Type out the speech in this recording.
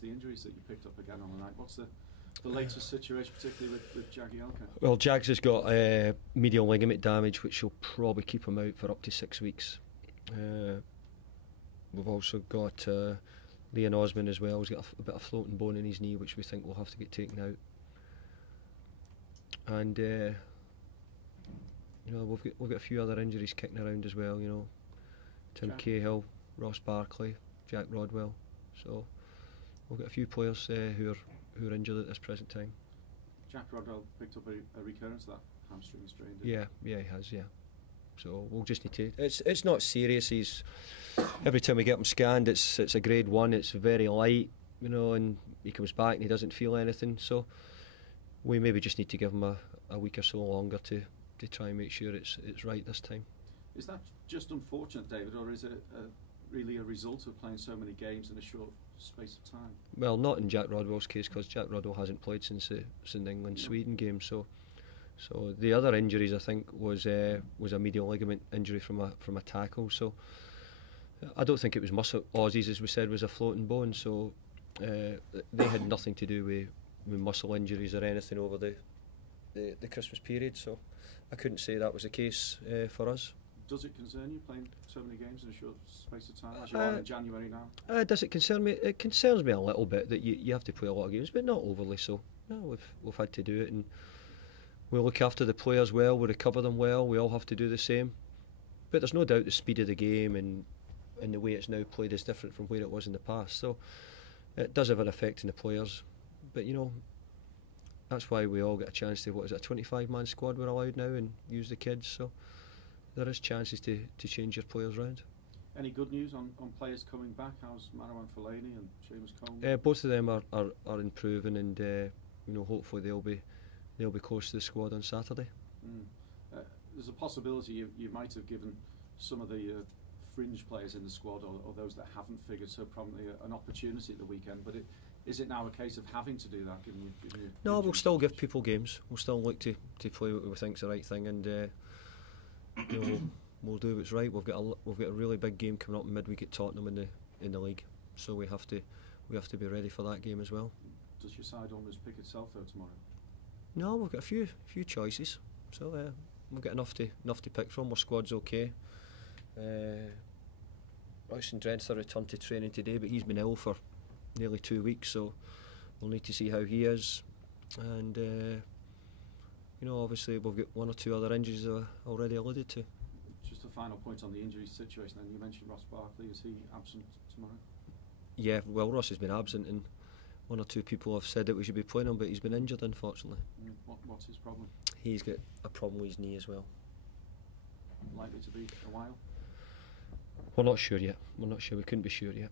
The injuries that you picked up again on the night. What's the latest situation, particularly with Jagielka? Well, Jags has got medial ligament damage, which will probably keep him out for up to 6 weeks. We've also got Liam Osman as well. He's got a bit of floating bone in his knee, which we think will have to get taken out. And we've got a few other injuries kicking around as well. Tim Cahill, Barkley, Jack Rodwell. So we've got a few players who are injured at this present time. Jack Rodwell picked up a recurrence of that hamstring strain. Yeah, he has. Yeah. So we'll just need to. It's not serious. Every time we get him scanned, it's a grade 1. It's very light, and he comes back and he doesn't feel anything. So we maybe just need to give him a week or so longer to try and make sure it's right this time. Is that just unfortunate, David, or is it really a result of playing so many games in a short space of time? Well, not in Jack Rodwell's case, because Jack Rodwell hasn't played since the England-Sweden game. So the other injuries, I think, was a medial ligament injury from a tackle. So I don't think it was muscle. Aussies, as we said, was a floating bone. So they had nothing to do with muscle injuries or anything over the Christmas period. So I couldn't say that was the case for us. Does it concern you playing so many games in a short space of time, as you are in January now? Does it concern me? It concerns me a little bit that you have to play a lot of games, but not overly so. No, we've had to do it, and we look after the players well, we recover them well, we all have to do the same. But there's no doubt the speed of the game and the way it's now played is different from where it was in the past. So it does have an effect on the players. But that's why we all get a chance to, a 25-man squad we're allowed now, and use the kids. So there is chances to change your players around. Any good news on players coming back? How's Marwan Fellaini and Seamus Coleman? Both of them are improving, and hopefully they'll be close to the squad on Saturday. There's a possibility you might have given some of the fringe players in the squad, or those that haven't figured so prominently, an opportunity at the weekend. But is it now a case of having to do that? No, we'll still give people games. We'll still look to play what we think's the right thing, and we'll do what's right. We've got a really big game coming up midweek at Tottenham in the league, so we have to be ready for that game as well. Does your side almost pick itself though tomorrow? No, we've got a few choices, so we've got enough to pick from. Our squad's okay. Royston Drenthe returned to training today, but he's been ill for nearly 2 weeks, so we'll need to see how he is. And obviously we've got one or two other injuries already alluded to. Just a final point on the injury situation, and you mentioned Barkley. Is he absent tomorrow? Yeah, well, Ross has been absent, and one or two people have said that we should be playing him, but he's been injured, unfortunately. What's his problem? He's got a problem with his knee as well. Likely to be a while? We're not sure yet. We couldn't be sure yet.